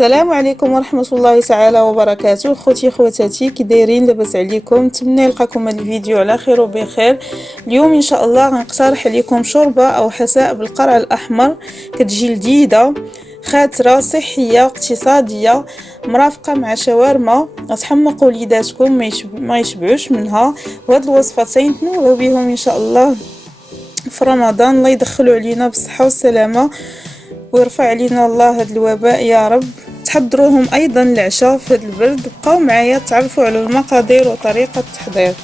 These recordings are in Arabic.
السلام عليكم ورحمة الله تعالى وبركاته. خوتي خواتاتي كي دايرين؟ لاباس عليكم؟ نتمنى يلقاكم هذا الفيديو على خير وبخير. اليوم ان شاء الله غنقترح عليكم شوربة او حساء بالقرع الاحمر، كتجي لذيذة خاطرة صحية واقتصادية، مرافقة مع شاورما غتحمقوا وليداتكم ما يشبعوش منها. وهاد الوصفتين تنوعوا بهم ان شاء الله في رمضان. الله يدخلوا علينا بالصحة والسلامة ويرفع علينا الله هذا الوباء يا رب. تحضروهم ايضا العشاء في هذا البرد. بقاو معايا تعرفوا على المقادير وطريقة التحضير.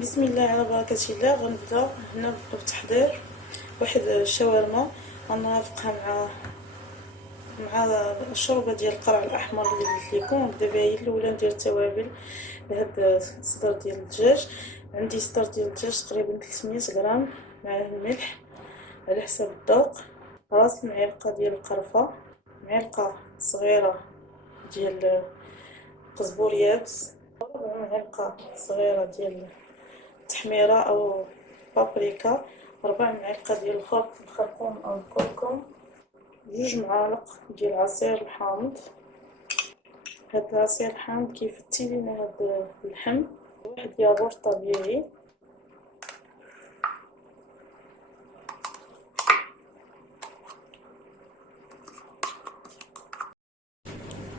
بسم الله على بركة الله. غنبدا هنا بالتحضير. واحد الشاورما غنرافقها مع الشوربه ديال القرع الاحمر اللي قلت لكم. نبدا بها هي الاولى. ندير التوابل لهاد الصدر ديال الدجاج. عندي صدر ديال الدجاج تقريبا 300 غرام، معاه الملح على حسب الذوق، راس معلقه ديال القرفه، معلقه صغيره ديال قزبور يابس، ربع معلقه صغيره ديال التحميره او بابريكا، 4 معالق ديال الخرقوم او الكركم، 2 معالق ديال عصير الحامض. هاد العصير الحامض كيفتي لينا هاد اللحم. 1 ياغورت طبيعي،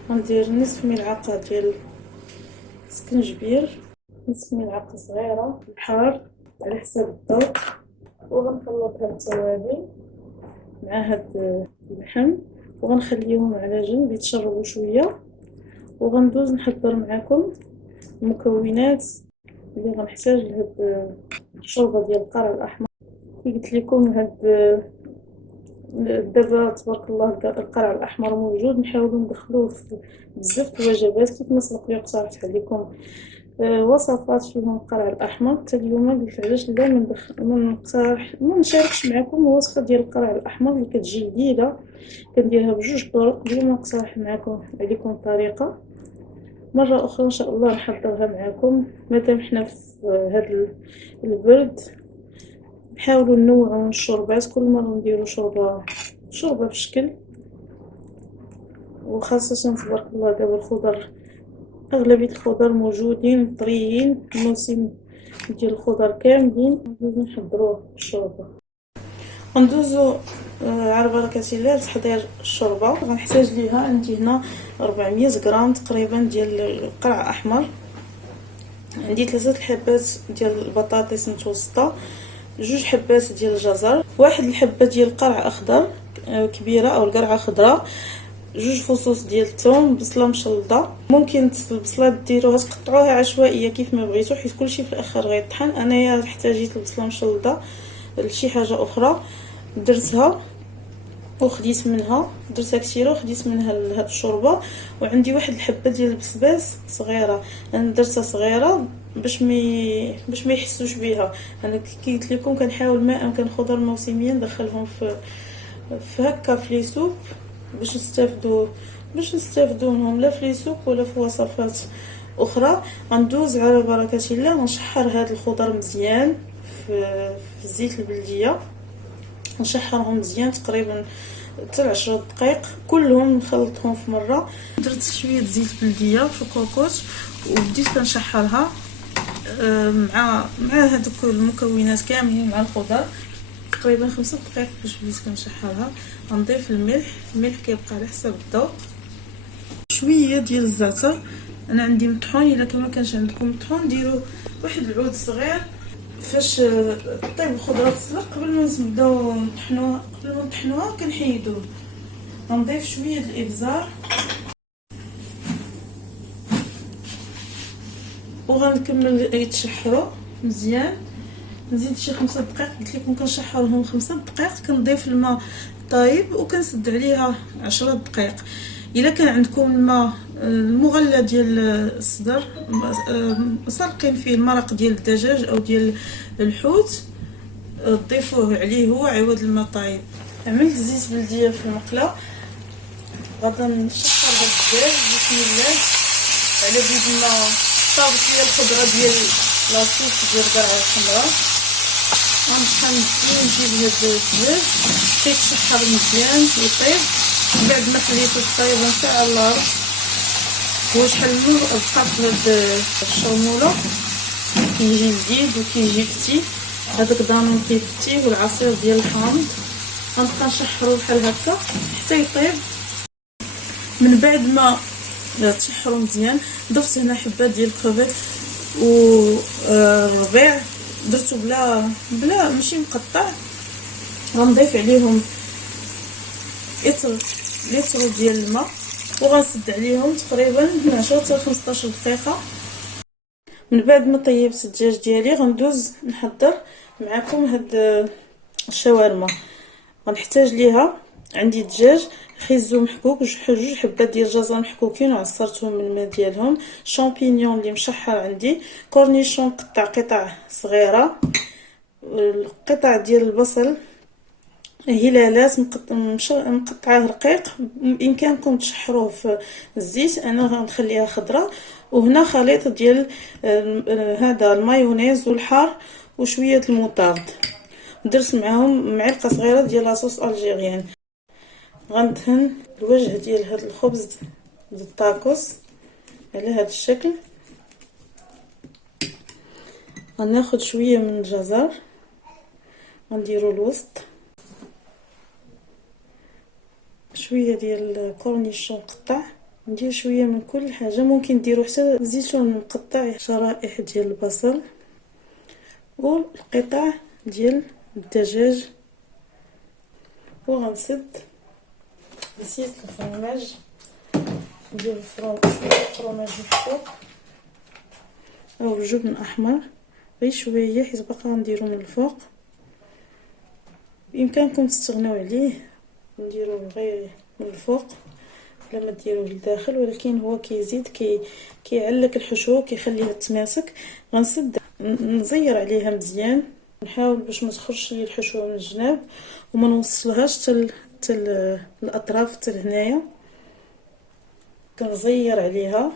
غندير نصف ملعقه ديال السكنجبير، نصف ملعقه صغيره الحار على حسب الذوق، وغنخلط هاد التوابل مع هاد اللحم وغنخليهم على جنب يتشربوا شويه. وغندوز نحضر معكم المكونات اللي غنحتاج لهاد الشوربه ديال القرع الاحمر. كي قلت لكم هاد دابا تبارك الله القرع الاحمر موجود، نحاولوا ندخلوه في بزاف الوجبات كيف ما سبق لي اقترحت عليكم وصفات فيهم القرع الاحمر. حتى اليوم قلت علاش لا ما نشاركش معكم الوصفه ديال القرع الاحمر اللي كتجي لذيذه. كنديرها بجوج طرق. اليوم نقترح عليكم الطريقه، مره اخرى ان شاء الله نحضرها معكم. مادام حنا في هذا البرد نحاولوا ننوعوا من الشوربات، كل مره نديروا شوربه في شكل. وخاصه تبارك الله دابا الخضر، اغلبيه الخضر موجودين طريين، الموسم ديال الخضر كاملين لازم نحضروه الشوربه. غندوزو على بركه الله لتحضير الشوربه. غنحتاج ليها عندي هنا 400 غرام تقريبا ديال القرع احمر، عندي 3 الحبات ديال البطاطس متوسطه، 2 حبات ديال الجزر، 1 الحبه ديال القرع اخضر كبيره او القرعه خضراء، 2 فصوص ديال الثوم، بصله مشلضه. ممكن البصله ديروها تقطعوها عشوائيه كيف ما بغيتو، حيت كلشي في الاخر غيطحن. انايا احتاجيت البصله مشلضه لشي حاجه اخرى درتها وخديت منها، درتها كثيره وخديت منها لهاد الشوربه. وعندي 1 الحبه ديال البسباس صغيره، انا درتها صغيره باش ما يحسوش بها. انا كي قلت لكم كنحاول ما امكن خضر موسميه ندخلهم في هكا في لي سوب باش نستافدوا منهم، لا في لي سوب ولا في وصفات اخرى. غندوز على بركه الله نشحر هاد الخضر مزيان في الزيت البلديه، نشحرهم مزيان تقريبا حتى 10 دقائق كلهم، نخلطهم في مره. درت شويه زيت بلديه في الكوكوط وبديت كنشحرها مع هذوك المكونات كاملين مع الخضر تقريبا 5 دقائق باش بديت كنشحرها. غنضيف الملح كيبقى على حسب الذوق، شويه ديال الزعتر. انا عندي مطحون، الا كما كانش عندكم مطحون ديروا 1 العود صغير. فاش طيب الخضره تسلق قبل ما نبداو نطحنوها كنحيدوه. غنضيف شويه د الابزار وغنكمل يتشحروا مزيان. نزيد شي 5 دقائق، قلت لكم كنشحرهم 5 دقائق. كنضيف الماء طايب وكنسد عليها 10 دقائق. الا كان عندكم الماء المغلى ديال الصدر سلقين فيه المرق ديال الدجاج او ديال الحوت ضيفوه عليه هو عوض الماء طايب. عملت زيت بلديه في المقله، غادا نشحر هاد الدجاج بسم الله على بيد ما طابت ليا الخضره ديال لاصوص ديال القرعه الحمراء. غنطحن مزيان، نجيب هاد الدجاج كيتشحر مزيان ويطيب. من بعد ما خليته طيب نتاع الله هو شحال من بقى في هاد الشرموله كيجي لذيذ وكيجي فتي. هذاك ضامن كيفتي والعصير ديال الحامض غنبقى نشحرو بحال هكا حتى يطيب. من بعد ما تشحرو مزيان ضفت هنا حبات ديال الكروفيت و ربيع درتو بلا ماشي مقطع. غنضيف عليهم لتر ديال الماء وغنسد عليهم تقريبا من 10 حتى 15 دقيقه. من بعد ما طيبت الدجاج ديالي غندوز نحضر معكم هاد الشاورما. غنحتاج ليها عندي دجاج خيزو محكوك، جوج حبات ديال الجزر محكوكين وعصرتهم من الماء ديالهم، شامبينيون اللي مشحر عندي، كورنيشون قطع صغيره، القطع ديال البصل، هلالات مقطعه رقيق بامكانكم تشحروه في الزيت، انا غنخليها خضراء. وهنا خليط ديال هذا المايونيز والحار وشويه الموطارد. درت معاهم معلقه صغيره ديال لاصوص الجيريان. غندهن الوجه ديال هذا الخبز ديال الطاكوس على هذا الشكل. غناخذ شويه من الجزر غنديروا الوسط، شويه ديال الكورنيشون مقطع، ندير شويه من كل حاجه. ممكن ديروا حتى زيتون مقطع، شرائح ديال البصل والقطع ديال الدجاج. وغنسد زيت الفرماج، ندير الفرماج الفوق او الجبن الاحمر غير شويه حيت باقا نديرو من الفوق. بامكانكم تستغناو عليه نديرو غير من الفوق بلا ما ديروه للداخل، ولكن هو كيزيد كيعلق الحشوه كيخليها تماسك. غنسد نزير عليها مزيان، نحاول باش ما تخرجش لي الحشوه من الجناب وما نوصلهاش حتى الاطراف حتى لهنايا. كنزير عليها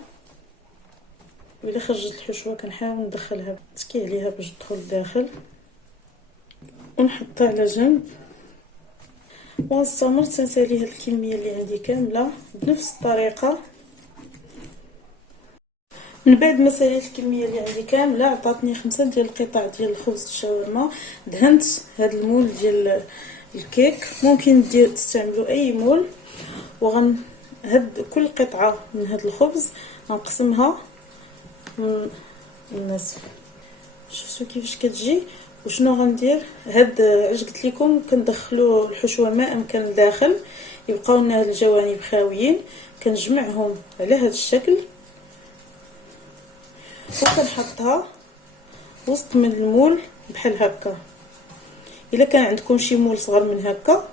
وإلا خرجت الحشوه كنحاول ندخلها نتكي عليها باش تدخل لداخل ونحطها على جنب. ونستمر تنسالي هاد الكميه اللي عندي كامله بنفس الطريقه. من بعد ما ساليت الكميه اللي عندي كامله عطاتني 5 ديال القطع ديال الخبز الشاورما. دهنت هاد المول ديال الكيك، ممكن تستعملوا اي مول. هاد كل قطعه من هاد الخبز غنقسمها من النصف. شفتوا كيفاش كتجي وشنو غندير؟ هاد علاش قلت لكم كندخلوا الحشوه ما امكن لداخل يبقاو لنا الجوانب خاويين. كنجمعهم على هاد الشكل وكنحطها وسط من المول بحال هكا. الا كان عندكم شي مول صغر من هكا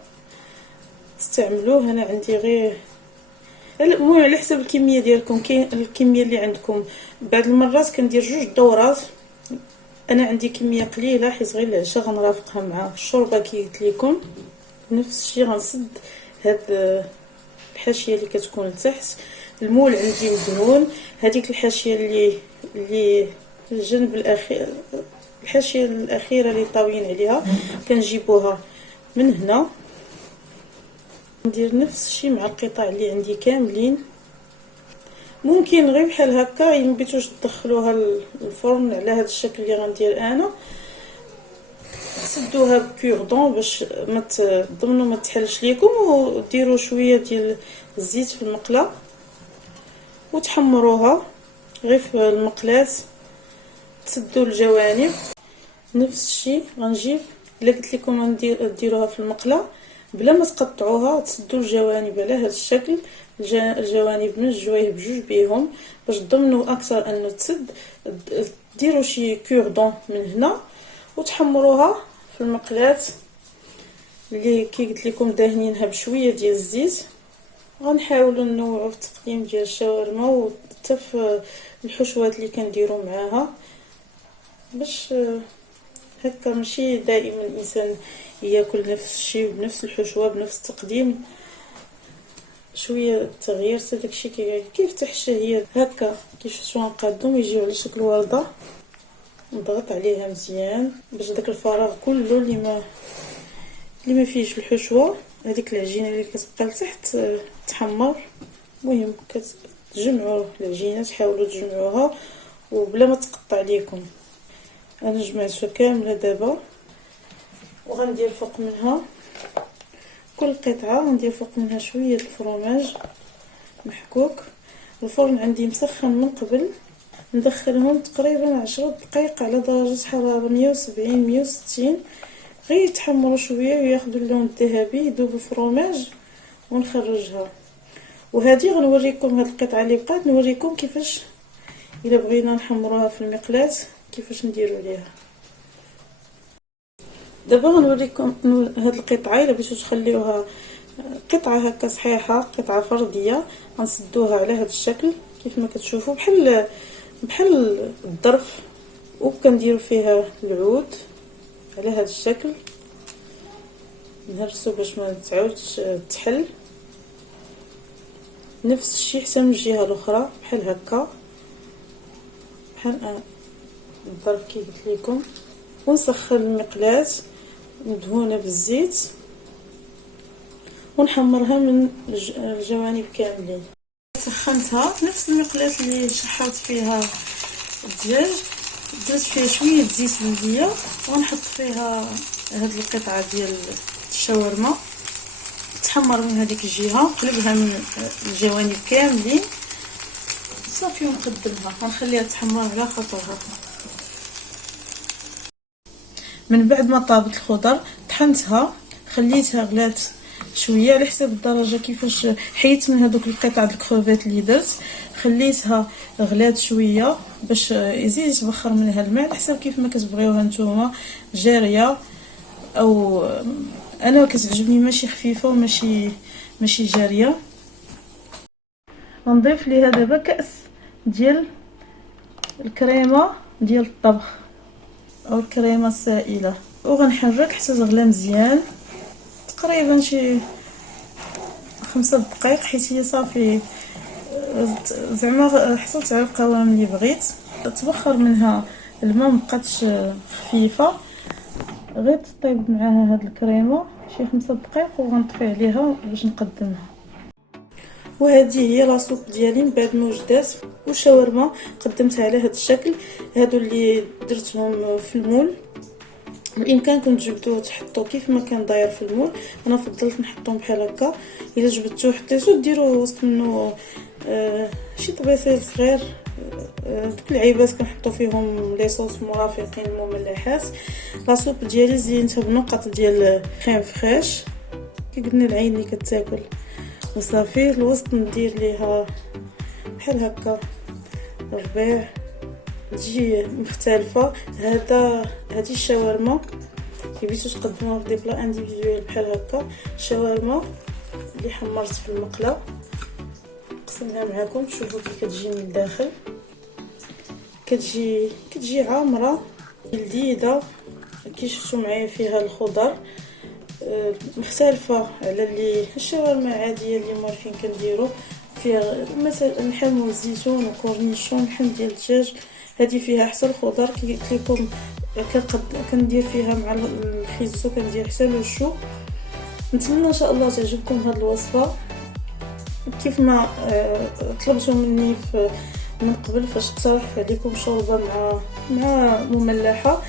استعملوه. انا عندي غير المهم على حسب الكميه ديالكم، كاين الكميه اللي عندكم. بعض المرات كندير 2 دورات، انا عندي كميه قليله حيت غير العشاء غنرافقها مع الشوربه كي قلت لكم. نفس الشيء غنسد هاد الحاشيه اللي كتكون لتحت. المول عندي مدهون، هذيك الحاشيه اللي في الجنب الاخير، الحاشيه الاخيره اللي طاويين عليها كنجيبوها من هنا. ندير نفس الشيء مع القطع اللي عندي كاملين. ممكن غير بحال هكا ما بغيتوش تدخلوها الفرن على هذا الشكل اللي غندير انا، تسدوها بكوردون باش ما تضمنوا ما تحلش ليكم، وديروا شويه ديال الزيت في المقله وتحمروها غير في المقلاة. تسدوا الجوانب نفس الشيء. غنجيب الا قلت لكم ديروها في المقله بلا ما تقطعوها، تسدوا الجوانب على هذا الشكل، الجوانب من الجوايه بجوج بيهم باش تضمنوا اكثر انه تسد. ديروا شي كوردون من هنا وتحمروها في المقلاة اللي كي قلت لكم داهنينها بشويه ديال الزيت. غنحاولوا ننوعوا في التقديم ديال الشاورما وحتى في الحشوات اللي كنديروا معاها باش هكا ماشي دائما الانسان ياكل نفس الشيء بنفس الحشوه بنفس التقديم. شويه تغيير حتى داكشي كيفتح الشهيه. هكا كيف شفتوا نقادهم يجيو على شكل ورده. نضغط عليها مزيان باش داك الفراغ كله اللي ما فيهش الحشوه هذيك العجينه اللي كتبقى لتحت تحمر. المهم كتجمعوا العجينه، تحاولوا تجمعوها وبلا ما تقطع ليكم. انا جمعتها كامله دابا، وغندير فوق منها كل قطعه غندير فوق منها شويه الفرماج محكوك. الفرن عندي مسخن من قبل، ندخلهم تقريبا 10 دقائق على درجه حراره 170 160، غير يتحمروا شويه وياخذوا اللون الذهبي، يذوب الفرماج ونخرجها. وهذه غنوريكم هاد القطعه اللي بقات، نوريكم كيفاش الا بغينا نحمروها في المقلاة كيفاش نديروا ليها. دابا غنوريكم هاد القطعه الا بغيتو تخليوها قطعه هكا صحيحه، قطعه فرديه، غنسدوها على هذا الشكل كيف ما كتشوفوا، بحال الظرف، وكنديروا فيها العود على هذا الشكل، نهرسو باش ما تعاودش تحل. نفس الشيء حتى من الجهه الاخرى بحال هكا، بحال الظرف كي قلت لكم. ونسخن المقلاة مدهونه بالزيت ونحمرها من الجوانب كاملين. سخنتها نفس المقلاة اللي شحرت فيها الدجاج، درت فيها شويه زيت بلديه، ونحط فيها هاد القطعه ديال الشاورما تحمر من هذيك الجهه، نقلبها من الجوانب كاملين صافي ونقدمها، ونخليها تحمر على خاطرها. من بعد ما طابت الخضر طحنتها، خليتها غلات شويه على حسب الدرجه كيفاش حيت من هذوك القطع د الكروفيت اللي درت، خليتها غلات شويه باش يزيد يتبخر منها الماء على حسب كيف ما كتبغيوها نتوما، جاريه او انا كتعجبني ماشي خفيفه وماشي جاريه. غنضيف ليها دابا كاس ديال الكريمه ديال الطبخ او الكريمه السائله، وغنحرك حتى تغلى مزيان تقريبا شي 5 دقائق، حيت هي صافي زعما حصلت على القوام اللي بغيت. تبخر منها الماء، مبقاتش خفيفه، غير طيب معاها هاد الكريمه شي 5 دقائق وغنطفي عليها باش نقدمها. وهذه هي لاصوب ديالي من بعد ما وجدات. والشاورما قدمتها على هذا الشكل، هادو اللي درتهم في المول، بامكانكم تجبدوه تحطوا كيف ما كان داير في المول، انا فضلت نحطهم بحال هكا. الا جبدتوه حطيتو ديروا وسط منه شي طبيصيل صغير، دوك العيبات كنحطوا فيهم لي صوص مرافقين مملحات. لاصوب ديالي زينتها بنقط ديال كريم فريش كي قلنا العين اللي كتاكل، وصافي الوسط ندير ليها بحال هكا ربيع تجي مختلفه. هذه الشاورما كي بغيتو تقدموها في دي بلا انديفيدوال بحال هكا، الشاورما اللي حمرت في المقله نقسمها معكم تشوفوا كي كتجي من الداخل، كتجي عامره لذيذه كي شفتوا معايا. فيها الخضر مختلفه على اللي الشاورما العاديه اللي مارفين كنديروا فيها مثلا اللحم والزيتون وكورنيشون لحم ديال الدجاج. هذه فيها حتى الخضر كي قلت لكم، كندير فيها مع الخيزو كندير حتى للشو. نتمنى ان شاء الله تعجبكم هذه الوصفه كيف ما طلبتوا مني من قبل فاش اقترحت عليكم شوربه مع مملحه.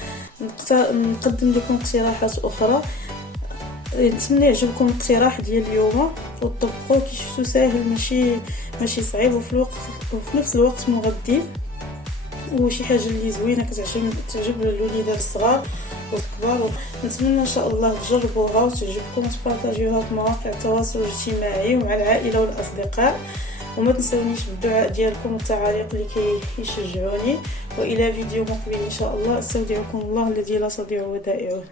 نقدم لكم اقتراحات اخرى، نتمنى يعجبكم الاقتراح ديال اليوم وطبقوه. كي شفتوا ساهل ماشي صعيب، وفي نفس الوقت مغذي، وشي حاجه اللي زوينه تعجب الوليدات الصغار والكبار. نتمنى ان شاء الله تجربوها وتعجبكم وتبارطاجيوها في مواقع التواصل الاجتماعي ومع العائله والاصدقاء، وما تنسونيش بالدعاء ديالكم والتعاليق اللي يشجعوني. والى فيديو مقبل ان شاء الله. استودعكم الله الذي لا تضيع ودائعه.